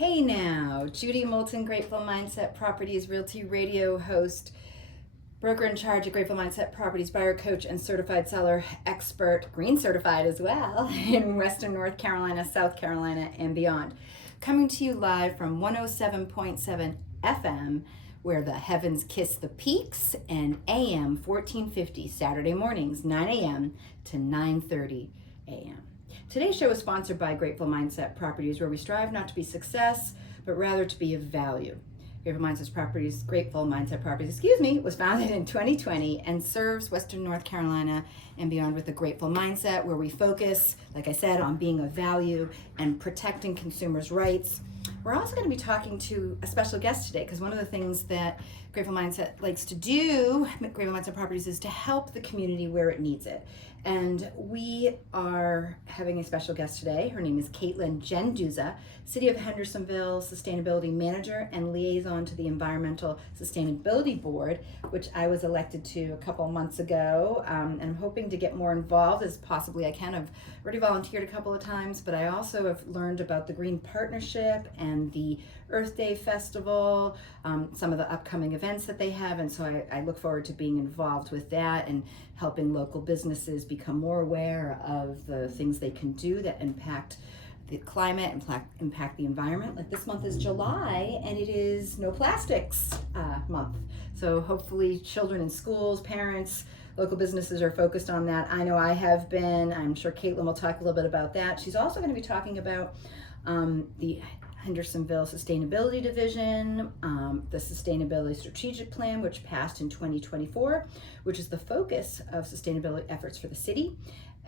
Hey now, Judy Moulton, Grateful Mindset Properties Realty Radio host, broker in charge of Grateful Mindset Properties, buyer coach, and certified seller expert, green certified as well, in Western North Carolina, South Carolina, and beyond. Coming to you live from 107.7 FM, where the heavens kiss the peaks, and AM 1450, Saturday mornings, 9 a.m. to 9:30 a.m. Today's show is sponsored by Grateful Mindset Properties, where we strive not to be success, but rather to be of value. Grateful Mindset Properties, was founded in 2020 and serves Western North Carolina and beyond with a grateful mindset, where we focus, like I said, on being of value and protecting consumers' rights. We're also going to be talking to a special guest today, because one of the things that Grateful Mindset likes to do, Grateful Mindset Properties, is to help the community where it needs it. And we are having a special guest today. Her name is Caitlyn Gendusa, City of Hendersonville Sustainability Manager and Liaison to the Environmental Sustainability Board, which I was elected to a couple months ago. And I'm hoping to get more involved as possibly I can. I've already volunteered a couple of times, but I also have learned about the Green Partnership and the Earth Day Festival, some of the upcoming events that they have. And so I look forward to being involved with that and helping local businesses become more aware of the things they can do that impact the climate and impact the environment. Like this month is July, and it is No Plastics month. So hopefully children in schools, parents, local businesses are focused on that. I know I have been. I'm sure Caitlyn will talk a little bit about that. She's also going to be talking about the Hendersonville Sustainability Division, the Sustainability Strategic Plan, which passed in 2024, which is the focus of sustainability efforts for the city,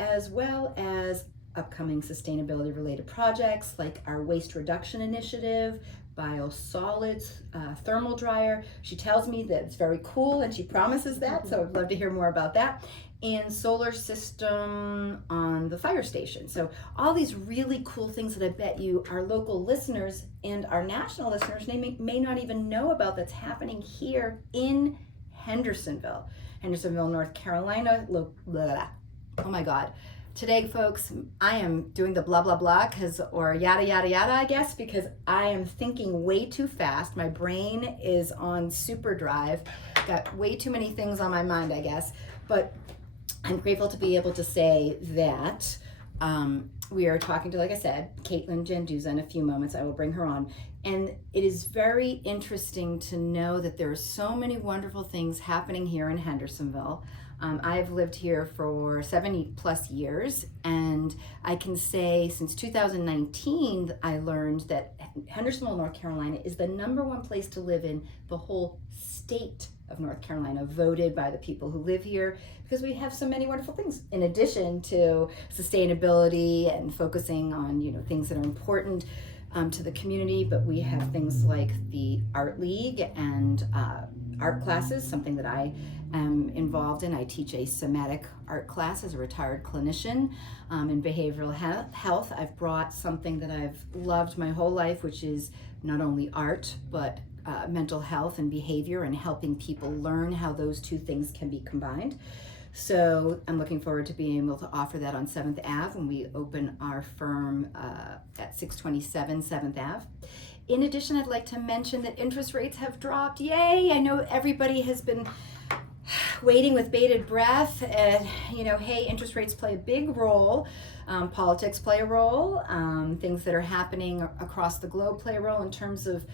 as well as upcoming sustainability related projects like our waste reduction initiative, biosolids, thermal dryer. She tells me that it's very cool and she promises that, so I'd love to hear more about that. And solar system on the fire station. So all these really cool things that I bet you our local listeners and our national listeners may not even know about, that's happening here in Hendersonville, North Carolina. Oh my God. Today, folks, I am doing the blah, blah, blah, or yada, yada, yada, I guess, because I am thinking way too fast. My brain is on super drive. Got way too many things on my mind, I guess. But I'm grateful to be able to say that we are talking to, like I said, Caitlyn Gendusa in a few moments. I will bring her on. And it is very interesting to know that there are so many wonderful things happening here in Hendersonville. I've lived here for 70 plus years, and I can say since 2019, I learned that Hendersonville, North Carolina is the #1 place to live in the whole state of North Carolina, voted by the people who live here, because we have so many wonderful things in addition to sustainability and focusing on things that are important to the community. But we have things like the Art League and art classes, something that I am involved in. I teach a somatic art class as a retired clinician in behavioral health. I've brought something that I've loved my whole life, which is not only art, but mental health and behavior, and helping people learn how those two things can be combined. So I'm looking forward to being able to offer that on 7th Ave when we open our firm at 627 7th Ave. In addition, I'd like to mention that interest rates have dropped. Yay! I know everybody has been waiting with bated breath. Hey, interest rates play a big role. Politics play a role. Things that are happening across the globe play a role in terms of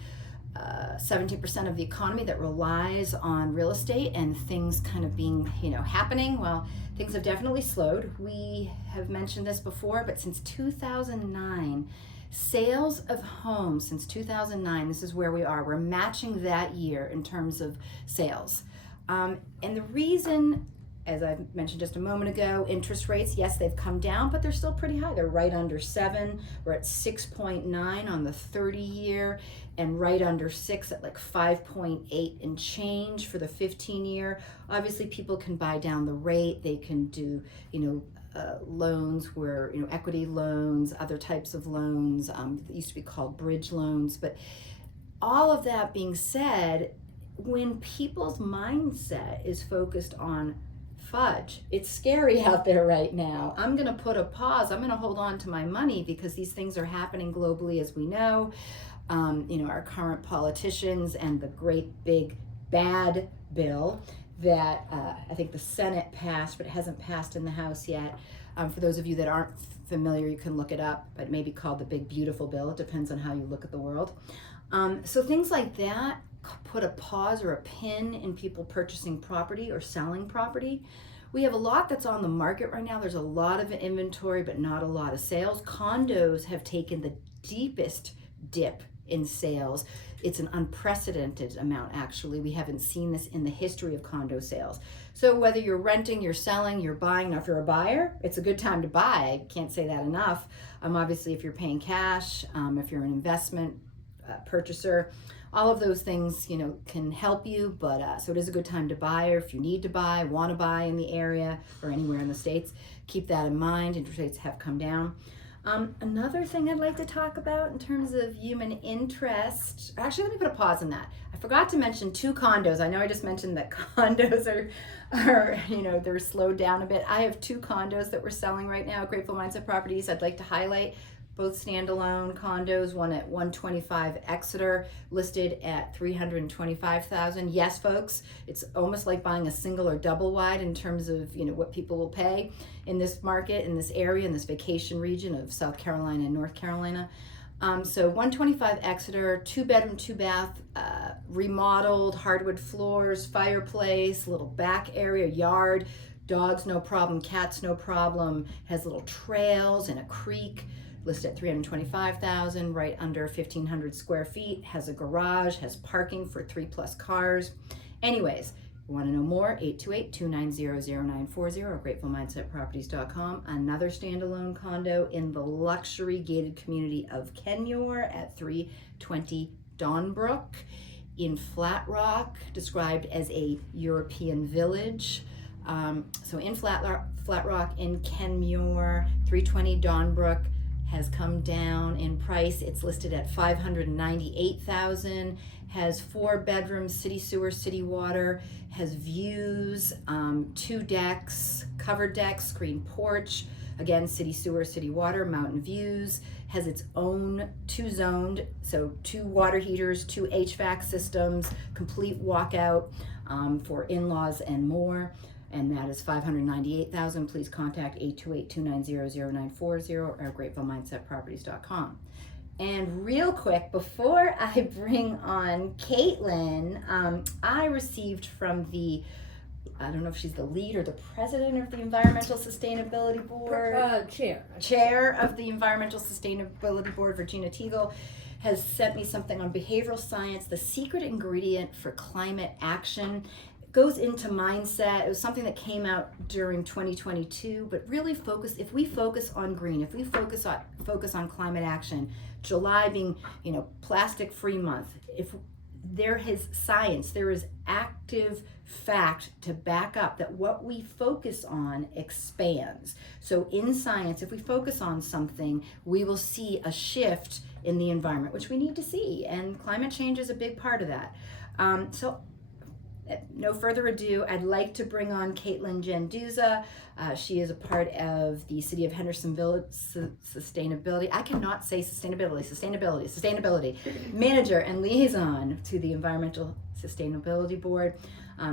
70% of the economy that relies on real estate, and things kind of being, happening. Well, things have definitely slowed. We have mentioned this before, but since 2009, sales of homes since 2009, this is where we are. We're matching that year in terms of sales. And the reason, as I mentioned just a moment ago, interest rates, yes, they've come down, but they're still pretty high. They're right under 7. We're at 6.9 on the 30-year, and right under 6 at like 5.8 and change for the 15-year. Obviously, people can buy down the rate. They can do, loans where, equity loans, other types of loans, that used to be called bridge loans. But all of that being said, when people's mindset is focused on fudge, it's scary out there right now. I'm going to put a pause. I'm going to hold on to my money because these things are happening globally, as we know. our current politicians and the great big bad bill that I think the Senate passed, but it hasn't passed in the House yet. For those of you that aren't familiar, you can look it up, but it may be called the Big Beautiful Bill. It depends on how you look at the world. So things like that put a pause or a pin in people purchasing property or selling property. We have a lot that's on the market right now. There's a lot of inventory, but not a lot of sales. Condos have taken the deepest dip in sales. It's an unprecedented amount, actually. We haven't seen this in the history of condo sales. So whether you're renting, you're selling, you're buying, now if you're a buyer, it's a good time to buy. I can't say that enough. Obviously, if you're paying cash, if you're an investment purchaser, all of those things, can help you. But so it is a good time to buy, or if you need to buy, want to buy in the area or anywhere in the States, keep that in mind. Interest rates have come down. Another thing I'd like to talk about in terms of human interest, actually let me put a pause on that. I forgot to mention 2 condos. I know I just mentioned that condos are they're slowed down a bit. I have 2 condos that we're selling right now at Grateful Mindset Properties. I'd like to highlight both standalone condos, one at 125 Exeter, listed at $325,000. Yes, folks, it's almost like buying a single or double wide in terms of what people will pay in this market, in this area, in this vacation region of South Carolina and North Carolina. So 125 Exeter, 2-bedroom, 2-bath, remodeled, hardwood floors, fireplace, little back area, yard, dogs no problem, cats no problem, has little trails and a creek. Listed at $325,000, right under 1,500 square feet, has a garage, has parking for 3+ cars. Anyways, you want to know more, 828-290-0940 or gratefulmindsetproperties.com. Another standalone condo in the luxury gated community of Kenmure at 320 Dawnbrook in Flat Rock, described as a European village. So in Flat Rock in Kenmure, 320 Dawnbrook, has come down in price. It's listed at $598,000, has 4 bedrooms, city sewer, city water, has views, 2 decks, covered decks, screen porch, again, city sewer, city water, mountain views, has its own 2 zoned, so 2 water heaters, 2 HVAC systems, complete walkout for in-laws and more. And that is $598,000. Please contact 828-290-0940 or gratefulmindsetproperties.com. And real quick, before I bring on Caitlyn, I received from I don't know if she's the lead or the president of the Environmental Sustainability Board. Chair of the Environmental Sustainability Board, Virginia Teagle, has sent me something on behavioral science, the secret ingredient for climate action. Goes into mindset. It was something that came out during 2022, but really if we focus on green, if we focus on climate action, July being, plastic free month, if there is science, there is active fact to back up that what we focus on expands. So in science, if we focus on something, we will see a shift in the environment, which we need to see, and climate change is a big part of that. So no further ado, I'd like to bring on Caitlyn Gendusa. She is a part of the City of Hendersonville Sustainability. I cannot say sustainability. Manager and liaison to the Environmental Sustainability Board.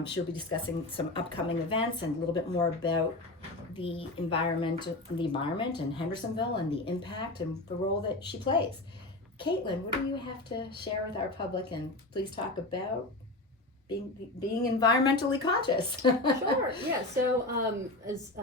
She'll be discussing some upcoming events and a little bit more about the environment in Hendersonville and the impact and the role that she plays. Caitlyn, what do you have to share with our public? And please talk about being environmentally conscious. Sure, yeah. So as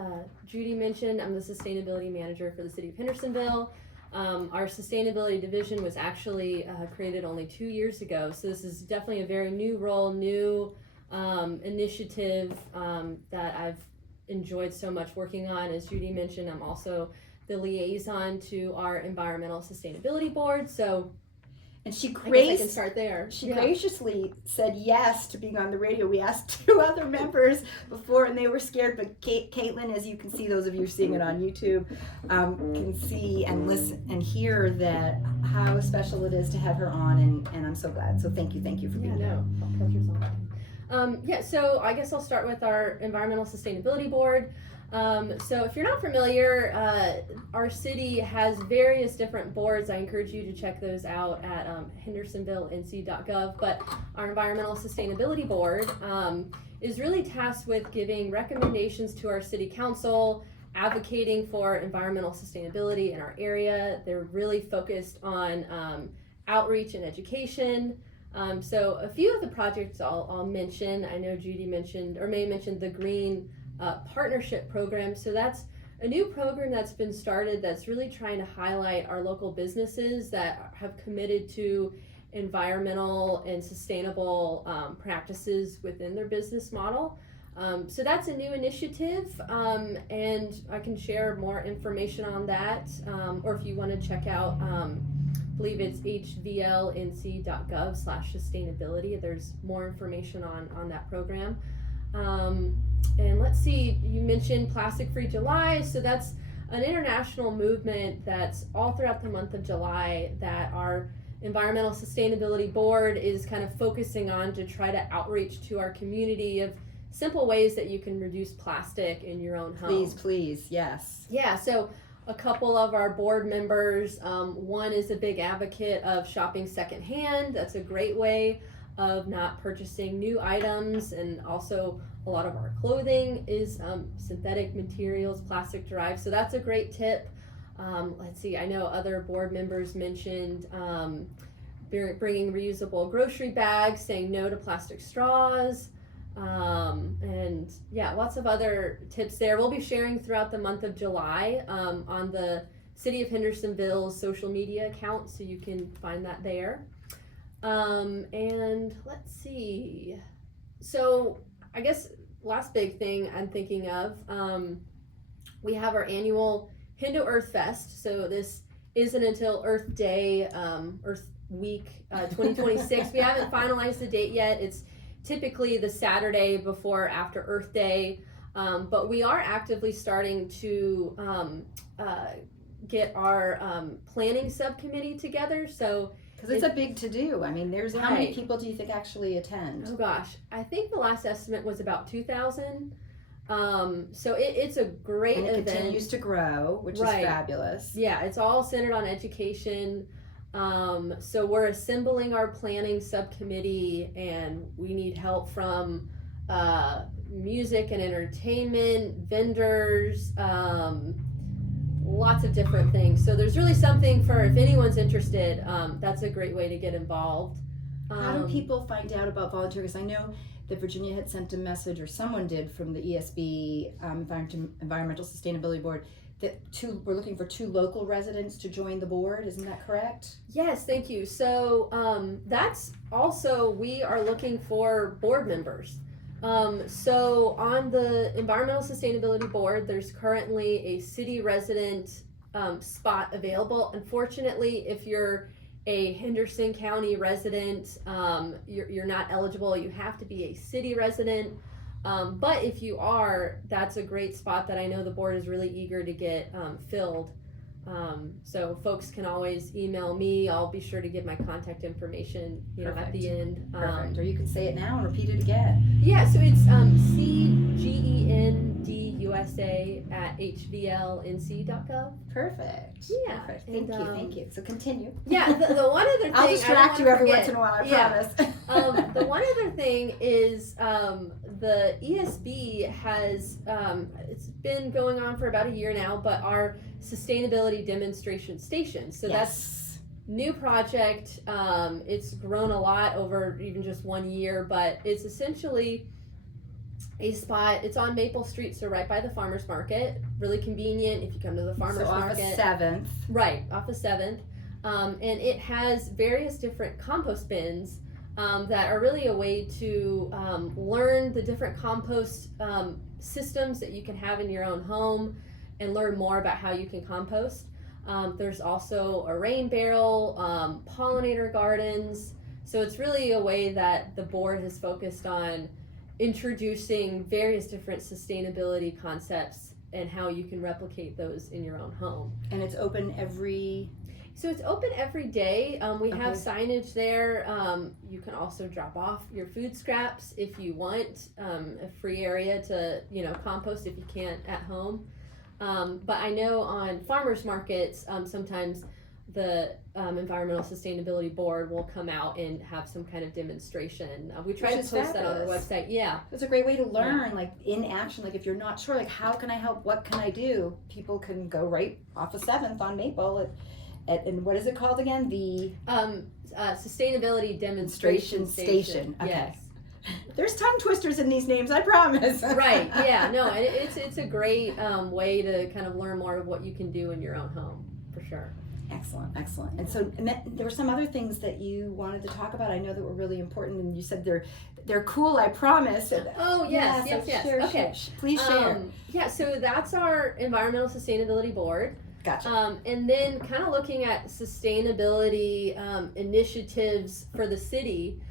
Judy mentioned, I'm the sustainability manager for the City of Hendersonville. Our sustainability division was actually created only 2 years ago. So this is definitely a very new role, new initiative that I've enjoyed so much working on. As Judy mentioned, I'm also the liaison to our Environmental Sustainability Board. So and she I guess I can start there. She graciously said yes to being on the radio. We asked 2 other members before, and they were scared. But Caitlyn, as you can see, those of you seeing it on YouTube, can see and listen and hear that how special it is to have her on, and I'm so glad. So thank you for being here. Pleasure's all mine. So I guess I'll start with our Environmental Sustainability Board. So if you're not familiar, our city has various different boards. I encourage you to check those out at hendersonvillenc.gov. But our Environmental Sustainability Board is really tasked with giving recommendations to our city council, advocating for environmental sustainability in our area. They're really focused on outreach and education. So a few of the projects I'll mention. I know Judy mentioned, or May mentioned, the Green Partnership Program. So that's a new program that's been started that's really trying to highlight our local businesses that have committed to environmental and sustainable practices within their business model. So that's a new initiative, and I can share more information on that, or if you want to check out, I believe it's hvlnc.gov/sustainability. There's more information on that program. And let's see, you mentioned Plastic Free July, so that's an international movement that's all throughout the month of July that our Environmental Sustainability Board is kind of focusing on to try to outreach to our community of simple ways that you can reduce plastic in your own home. Please, yes. Yeah, so a couple of our board members, one is a big advocate of shopping secondhand. That's a great way of not purchasing new items, and also a lot of our clothing is synthetic materials, plastic derived, so that's a great tip. Let's see, I know other board members mentioned bringing reusable grocery bags, saying no to plastic straws, and yeah, lots of other tips there. We'll be sharing throughout the month of July on the City of Hendersonville's social media account, so you can find that there. And let's see, so I guess last big thing I'm thinking of, we have our annual Hendo Earth Fest. So this isn't until Earth Day, Earth Week 2026. We haven't finalized the date yet. It's typically the Saturday before or after Earth Day, but we are actively starting to get our planning subcommittee together. So because it's a big to-do. I mean, there's how many people do you think actually attend? Oh gosh, I think the last estimate was about 2,000. So it's a great event. It continues to grow, which is fabulous. Yeah, it's all centered on education. So we're assembling our planning subcommittee, and we need help from music and entertainment, vendors, lots of different things. So there's really something for, if anyone's interested, that's a great way to get involved. How do people find out about volunteer? Because I know that Virginia had sent a message, or someone did from the ESB, Environmental Sustainability Board, that we're looking for 2 local residents to join the board. Isn't that correct? Yes, thank you. So that's also, we are looking for board members. So on the Environmental Sustainability Board, there's currently a city resident spot available. Unfortunately, if you're a Henderson County resident, you're not eligible. You have to be a city resident. But if you are, that's a great spot that I know the board is really eager to get filled. So folks can always email me. I'll be sure to give my contact information, at the end. Perfect. Or you can say it now and repeat it again. Yeah, so it's cgendusa@hvlnc.gov. Perfect. Yeah. Perfect. Thank you. So continue. Yeah, the one other thing. I'll distract you every once in a while, I promise. The one other thing is the ESB has, it's been going on for about a year now, but our sustainability demonstration station. So that's new project. It's grown a lot over even just 1 year, but it's essentially a spot. It's on Maple Street, so right by the farmers market. Really convenient if you come to the farmers market. Off of 7th. Right, off of 7th. And it has various different compost bins that are really a way to learn the different compost systems that you can have in your own home and learn more about how you can compost. There's also a rain barrel, pollinator gardens. So it's really a way that the board has focused on introducing various different sustainability concepts and how you can replicate those in your own home. And it's open every So it's open every day. We have Okay. signage there. You can also drop off your food scraps if you want. A free area to compost if you can't at home. But I know on farmers markets, sometimes the Environmental Sustainability Board will come out and have some kind of demonstration. We try to Which is post that on our fabulous. website. Yeah. It's a great way to learn, like in action. Like if you're not sure, like how can I help? What can I do? People can go right off of 7th on Maple and what is it called again? The Sustainability Demonstration Station. Okay. Yes. There's tongue twisters in these names, I promise. Right. Yeah. No. And it's a great way to kind of learn more of what you can do in your own home, for sure. Excellent. And so there were some other things that you wanted to talk about. I know that were really important, and you said they're cool, I promise. Oh, yes. Share, Okay. Please share. Yeah, so that's our Environmental Sustainability Board. Gotcha. And then kind of looking at sustainability initiatives for the city,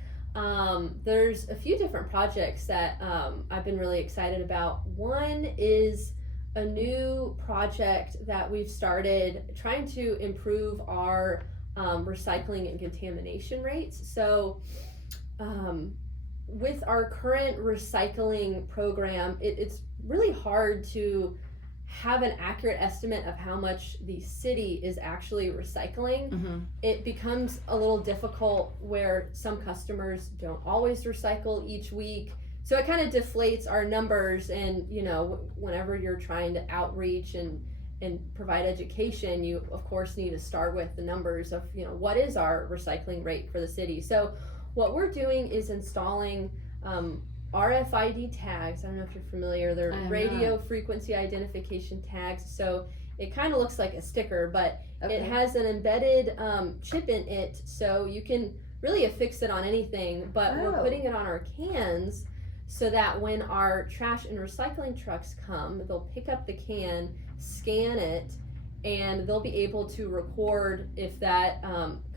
there's a few different projects that I've been really excited about. One is a new project that we've started trying to improve our recycling and contamination rates. So with our current recycling program, it's really hard to have an accurate estimate of how much the city is actually recycling. Mm-hmm. It becomes a little difficult where some customers don't always recycle each week. So it kind of deflates our numbers, and whenever you're trying to outreach and provide education, you of course need to start with the numbers of what is our recycling rate for the city. So what we're doing is installing RFID tags. I don't know if you're familiar. They're radio frequency identification tags. So it kind of looks like a sticker, but it has an embedded chip in it, so you can really affix it on anything. But we're putting it on our cans, so that when our trash and recycling trucks come, they'll pick up the can, scan it, and they'll be able to record if that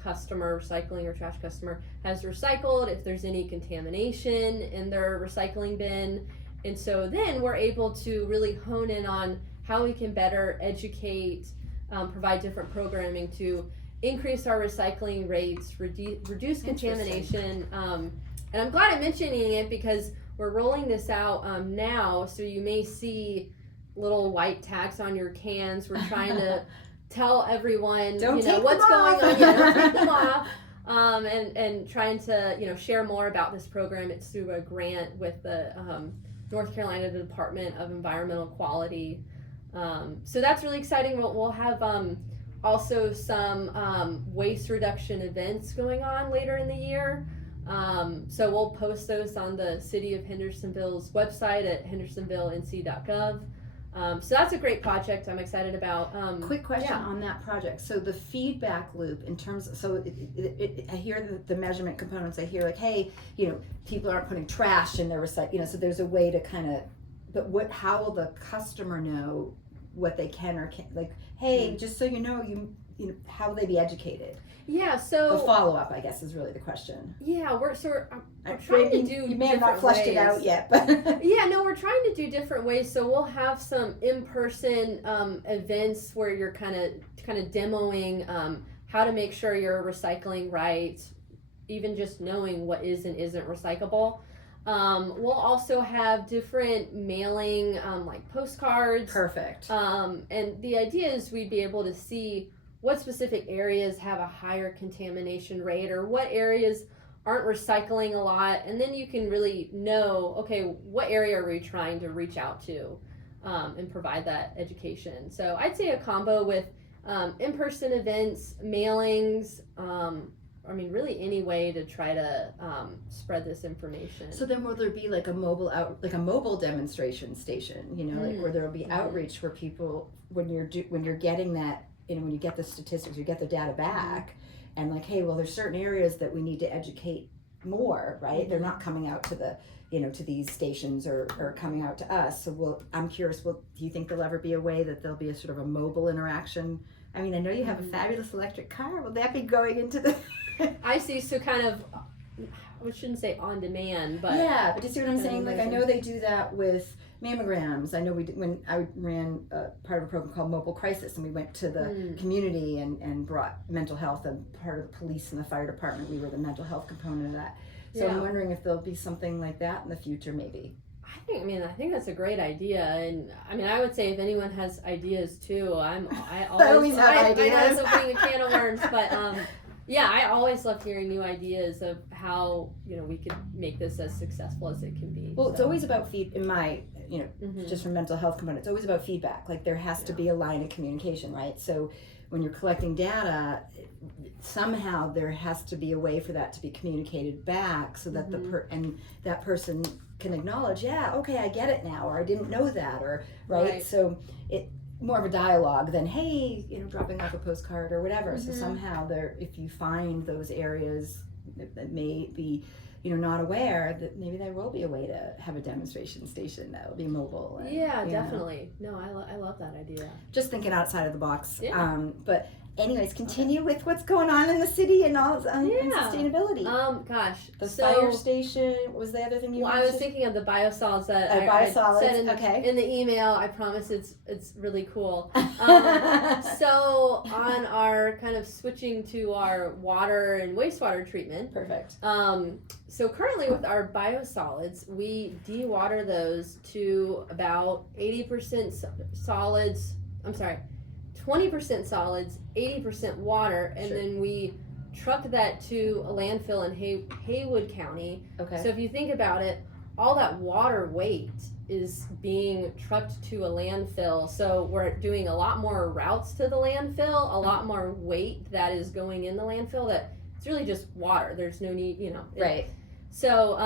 customer, recycling or trash customer, has recycled, if there's any contamination in their recycling bin. And so then we're able to really hone in on how we can better educate, provide different programming to increase our recycling rates, reduce contamination. And I'm glad I'm mentioning it because we're rolling this out now, so you may see little white tags on your cans. We're trying to tell everyone, what's going on. Yeah, don't take them off. And trying to, share more about this program. It's through a grant with the North Carolina Department of Environmental Quality. So that's really exciting. We'll have also some waste reduction events going on later in the year. So we'll post those on the City of Hendersonville's website at hendersonvillenc.gov. So that's a great project I'm excited about. Quick question on that project. So the feedback loop in terms of, so I hear the measurement components. I hear like, hey, people aren't putting trash in their recycling, so there's a way to kind of, but how will the customer know what they can or can't, like, hey, just so you know, how will they be educated? Yeah, so the follow-up, I guess, is really the question. Yeah, we're trying to do. You may have not fleshed it out yet, but yeah, no, we're trying to do different ways. So we'll have some in-person events where you're kind of demoing how to make sure you're recycling right, even just knowing what is and isn't recyclable. We'll also have different mailing, like postcards. Perfect. And the idea is we'd be able to see what specific areas have a higher contamination rate or what areas aren't recycling a lot. And then you can really know, okay, what area are we trying to reach out to and provide that education. So I'd say a combo with in-person events, mailings, really any way to try to spread this information. So then will there be like a mobile demonstration station, like where there will be outreach where people, when you're getting that, when you get the statistics, you get the data back, and like, hey, well, there's certain areas that we need to educate more, right? They're not coming out to the, to these stations or coming out to us. So I'm curious, do you think there'll ever be a way that there'll be a sort of a mobile interaction? I mean, I know you have a fabulous electric car. Will that be going into the... I see, so kind of, I shouldn't say on demand, but... Yeah, but you see what I'm saying? Like, I know they do that with mammograms. I know we did, when I ran part of a program called Mobile Crisis, and we went to the community and brought mental health, and part of the police and the fire department, we were the mental health component of that. So I'm wondering if there'll be something like that in the future, maybe. I think that's a great idea, and I would say if anyone has ideas too, I always have ideas. I know it's opening a can of worms, but I always love hearing new ideas of how we could make this as successful as it can be. Well, it's always about in my just from mental health component, it's always about feedback. Like there has to be a line of communication, right? So when you're collecting data, somehow there has to be a way for that to be communicated back, so that that person can acknowledge, okay, I get it now, or I didn't know that, or right. So it more of a dialogue than hey, dropping off a postcard or whatever. So somehow if you find those areas that may be not aware, that maybe there will be a way to have a demonstration station that will be mobile. And, definitely. No, I love that idea. Just thinking outside of the box. Yeah. But anyways, continue with what's going on in the city and all and sustainability. The fire station. What was the other thing you mentioned? I was thinking of the biosolids that I said in the email. I promise it's really cool. So on our kind of switching to our water and wastewater treatment. Perfect. So currently with our biosolids, we dewater those to about 80% solids. 20% solids, 80% water, and then we truck that to a landfill in Haywood County. Okay. So if you think about it, all that water weight is being trucked to a landfill. So we're doing a lot more routes to the landfill, a lot more weight that is going in the landfill. That it's really just water. There's no need, Right. So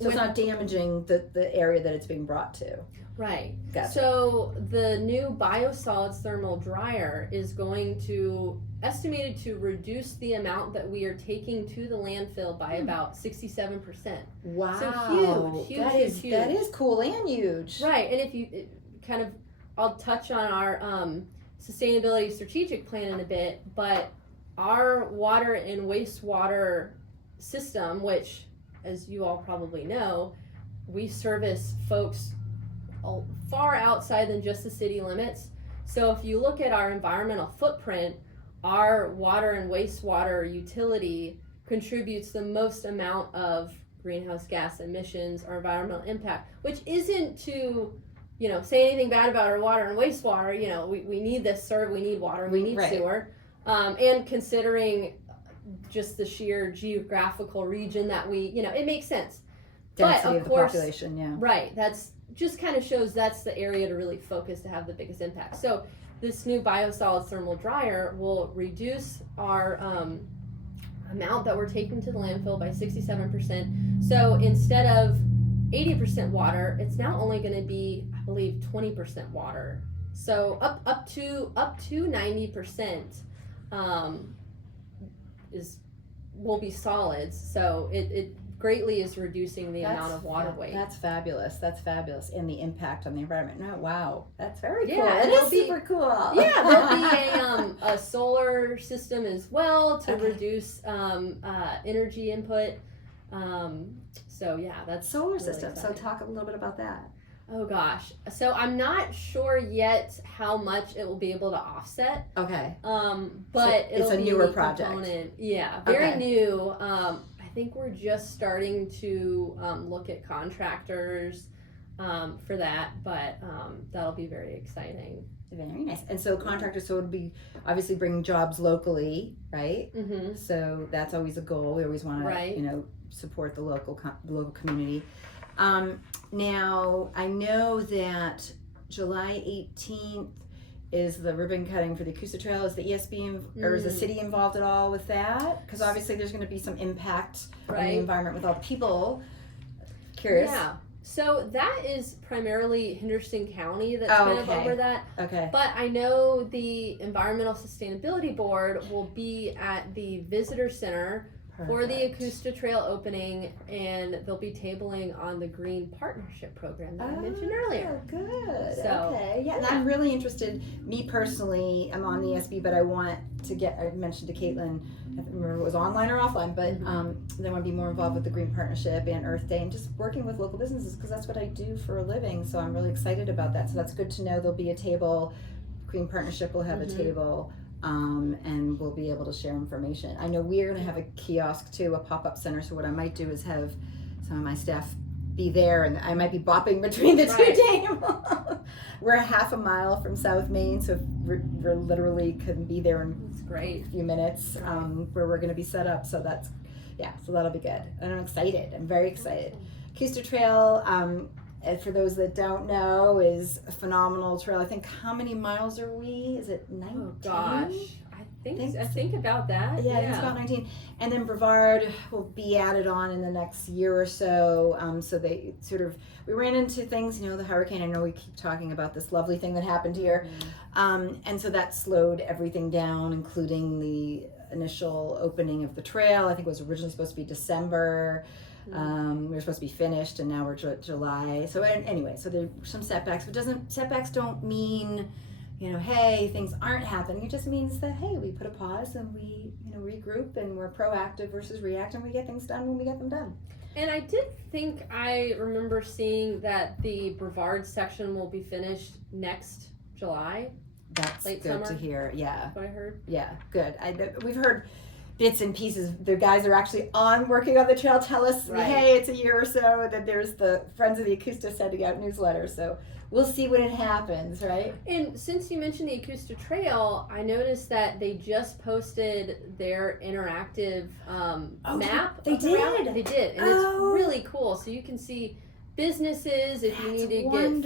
it's not damaging the area that it's being brought to. Right. Gotcha. So the new biosolids thermal dryer is estimated to reduce the amount that we are taking to the landfill by about 67%. Wow. So huge. That is cool and huge. Right. And if you I'll touch on our sustainability strategic plan in a bit, but our water and wastewater system, which, as you all probably know, we service folks far outside than just the city limits. So if you look at our environmental footprint, our water and wastewater utility contributes the most amount of greenhouse gas emissions or environmental impact, which isn't to say anything bad about our water and wastewater. We need this we need water, we need sewer, and considering just the sheer geographical region that it makes sense. Density of course, the population, right, that's just kind of shows that's the area to really focus to have the biggest impact. So this new biosolids thermal dryer will reduce our amount that we're taking to the landfill by 67%. So instead of 80% water, it's now only going to be, I believe, 20% water. So up to 90% will be solids. So it greatly is reducing the amount of water weight. That's fabulous. And the impact on the environment. No, wow. That's very cool. Yeah, and it's super cool. Yeah, there'll be a solar system as well to reduce energy input. That's solar really system. exciting. So talk a little bit about that. Oh gosh. So I'm not sure yet how much it will be able to offset. Okay. But it's a newer project. Component. Yeah, very new. I think we're just starting to look at contractors for that, but that'll be very exciting. Very nice. And so contractors, so it'll be obviously bringing jobs locally, right? Mm-hmm. So that's always a goal. We always want to, support the local community. Now, I know that July 18th is the ribbon cutting for the Coosa Trail. Is the ESB or is the city involved at all with that? Because obviously there's going to be some impact on the environment with all the people. Curious. Yeah. So that is primarily Henderson County that's kind of over that. Okay. But I know the Environmental Sustainability Board will be at the Visitor Center for the Perfect. Acosta Trail opening, and they'll be tabling on the Green Partnership Program that I mentioned earlier. Good. So, okay. Yeah, and I'm really interested. Me personally, I'm on the ESB, but I want to get. I mentioned to Caitlyn, I don't remember if it was online or offline, but I want to be more involved with the Green Partnership and Earth Day, and just working with local businesses because that's what I do for a living. So I'm really excited about that. So that's good to know. There'll be a table. Green Partnership will have a table. And we'll be able to share information. I know we're going to have a kiosk too, a pop-up center. So what I might do is have some of my staff be there, and I might be bopping between the two tables. We're a half a mile from South Main, so we're literally can be there in great. a few minutes where we're going to be set up. So so that'll be good. And I'm excited. I'm very excited. Acosta Trail, for those that don't know, is a phenomenal trail. I think, how many miles are we? Is it 19? Oh gosh, I think about that. Yeah, I think it's about 19. And then Brevard will be added on in the next year or so. So they we ran into things, the hurricane. I know we keep talking about this lovely thing that happened here. And so that slowed everything down, including the initial opening of the trail. I think it was originally supposed to be December. We were supposed to be finished, and now we're July. So anyway, so there were some setbacks, but setbacks don't mean, hey, things aren't happening. It just means that, hey, we put a pause and we, regroup, and we're proactive versus react, and we get things done when we get them done. And I did think I remember seeing that the Brevard section will be finished next July. That's late good summer. to hear. Yeah. That's what I heard. Yeah, good. We've heard bits and pieces. The guys are actually working on the trail tell us, hey, it's a year or so, that there's the Friends of the Acosta sending out newsletters. So we'll see when it happens, right? And since you mentioned the Acosta Trail, I noticed that they just posted their interactive map. They did. They did. And it's really cool. So you can see businesses if you need to get food.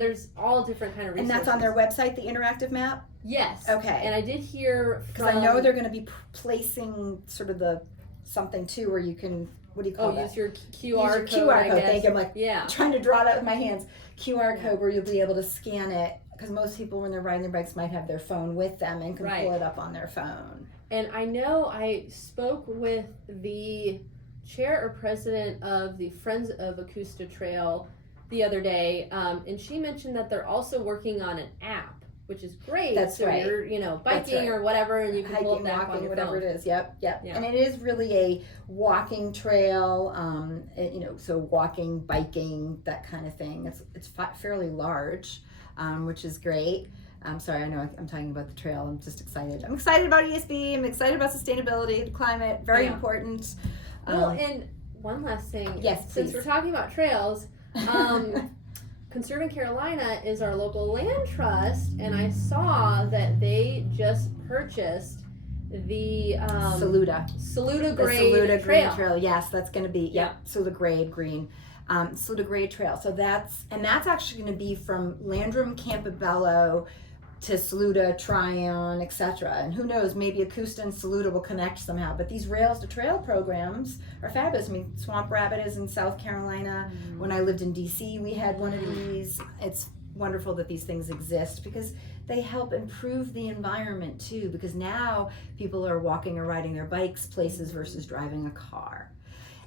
There's all different kind of resources. And that's on their website, the interactive map? Yes. Okay. And I did hear because I know they're going to be placing sort of the something too where you can, what do you call that? Use your QR code. QR code. Thank you. I'm like yeah. trying to draw that with my hands. QR code where you'll be able to scan it, because most people when they're riding their bikes might have their phone with them and can pull it up on their phone. And I know I spoke with the chair or president of the Friends of Acosta Trail the other day, and she mentioned that they're also working on an app, which is great. That's so right. You're, biking or whatever, and you can hiking, pull up that walking, on your whatever phone. it is. Yep. Yeah. And it is really a walking trail. So walking, biking, that kind of thing. It's fairly large, which is great. I'm sorry, I know I'm talking about the trail. I'm just excited. I'm excited about ESB. I'm excited about sustainability, the climate. Very important. Well, and one last thing. Yes, Since please. we're talking about trails, Conserving Carolina is our local land trust, and I saw that they just purchased the Saluda grade Saluda trail. Green Trail. Yes, that's going to be Saluda grade green. Saluda grade trail. So that's actually going to be from Landrum, Campobello to Saluda, Tryon, etc. And who knows, maybe Acosta and Saluda will connect somehow. But these Rails to Trail programs are fabulous. I mean, Swamp Rabbit is in South Carolina. When I lived in DC, we had one of these. It's wonderful that these things exist because they help improve the environment too, because now people are walking or riding their bikes places versus driving a car.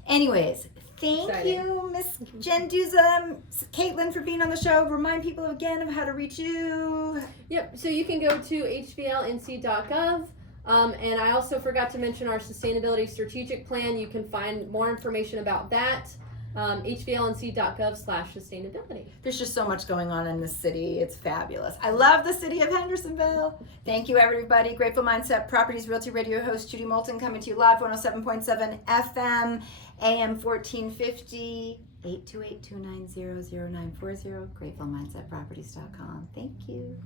Anyways, thank you, Miss Gendusa, Caitlyn, for being on the show. Remind people again of how to reach you. Yep, so you can go to hvlnc.gov. And I also forgot to mention our Sustainability Strategic Plan. You can find more information about that. hvlnc.gov/sustainability. There's just so much going on in this city. It's fabulous. I love the city of Hendersonville. Thank you, everybody. Grateful Mindset Properties Realty Radio host Judy Moulton coming to you live, 107.7 FM, AM 1450, 828-290-0940, gratefulmindsetproperties.com. Thank you.